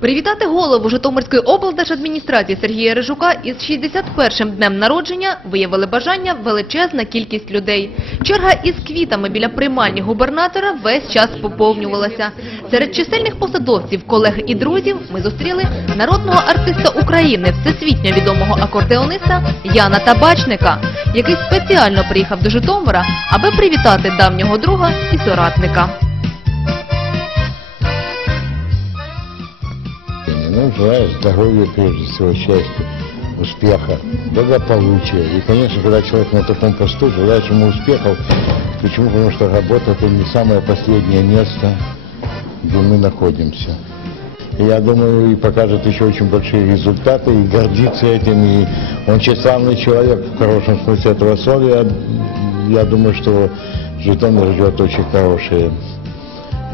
Привітати голову Житомирської облдержадміністрації Сергія Рижука із 61-м днем народження виявили бажання величезна кількість людей. Черга із квітами біля приймальні губернатора весь час поповнювалася. Серед чисельних посадовців, колег і друзів ми зустріли народного артиста України, всесвітньо відомого акордеониста Яна Табачника, який спеціально приїхав до Житомира, аби привітати давнього друга і соратника. Ну, желаю здоровья, прежде всего, счастья, успеха, благополучия. И, конечно, когда человек на таком посту, желаешь ему успехов. Почему? Потому что работа – это не самое последнее место, где мы находимся. И я думаю, и покажет еще очень большие результаты, и гордится этим. И он тщеславный человек, в хорошем смысле этого слова. Я, я думаю, что Житомир ждет очень хорошие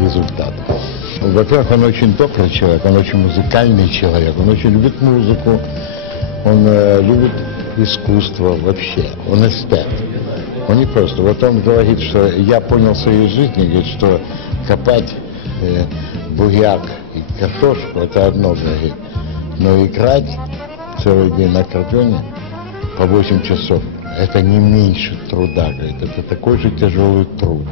результаты. Во-первых, он очень добрый человек, он очень музыкальный человек, он очень любит музыку, он э, любит искусство вообще, он эстет. Он не просто. Вот он говорит, что я понял своей жизни, говорит, что копать э, буряк и картошку это одно, говорит, но играть целый день на аккордеоне по 8 часов это не меньше труда, говорит, это такой же тяжелый труд.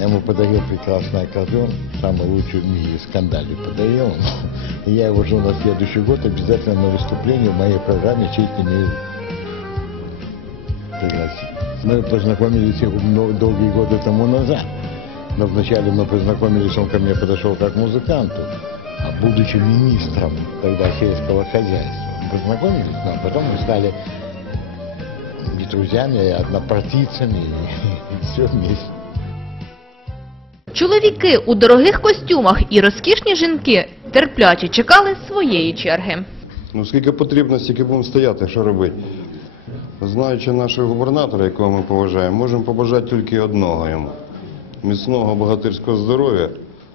Я ему подарил прекрасный аккордеон, самый лучший в мире, скандале подарил. И я его жду на следующий год обязательно на выступление в моей программе «Честь имею» пригласить. Мы познакомились долгие годы тому назад. Но вначале мы познакомились, он ко мне подошел как музыканту, а будучи министром тогда сельского хозяйства. Мы познакомились, но потом мы стали и друзьями, и однопартийцами, и все вместе. Чоловіки у дорогих костюмах і розкішні жінки терпляче чекали своєї черги. Ну, скільки потрібно, стільки будемо стояти, що робити. Знаючи нашого губернатора, якого ми поважаємо, можемо побажати тільки одного йому. Міцного богатирського здоров'я,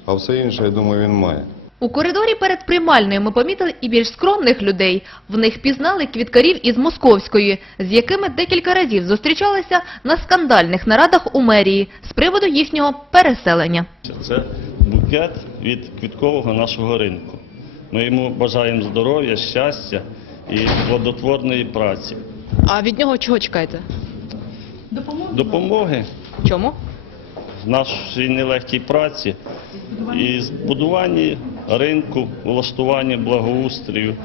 а все інше, я думаю, він має. У коридорі перед приймальною ми помітили і більш скромних людей. В них пізнали квіткарів із Московської, з якими декілька разів зустрічалися на скандальних нарадах у мерії з приводу їхнього переселення. Це букет від квіткового нашого ринку. Ми йому бажаємо здоров'я, щастя і плодотворної праці. А від нього чого чекаєте? Допомоги Чому? в нашій нелегкій праці і збудуванні ринку, влаштуванні благоустрою,